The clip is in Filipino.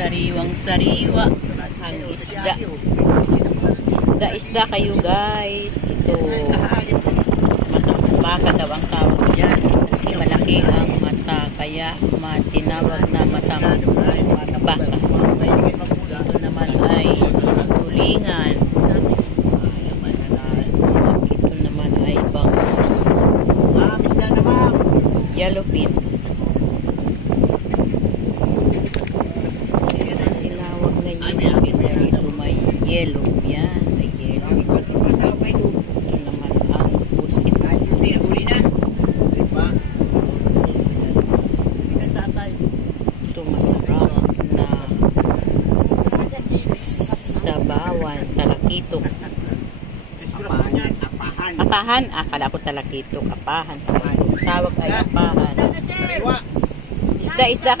sariwang sariwa ang isda. Isda kayo guys. Ito baka daw ang tawag yan kasi malaki ang mata kaya matinawag na matang baka. Ito naman ay tulingan. Ito naman ay bangus. Yellowfin. Tinawag na yellowfin dahil ito may yellow. Yan, may yellow. Ito naman ang pusit. Ito masarap na sabawan, talakitok. Apahan? Akala ko talakitok. Apahan. Tawag ay apahan. Isda kayo.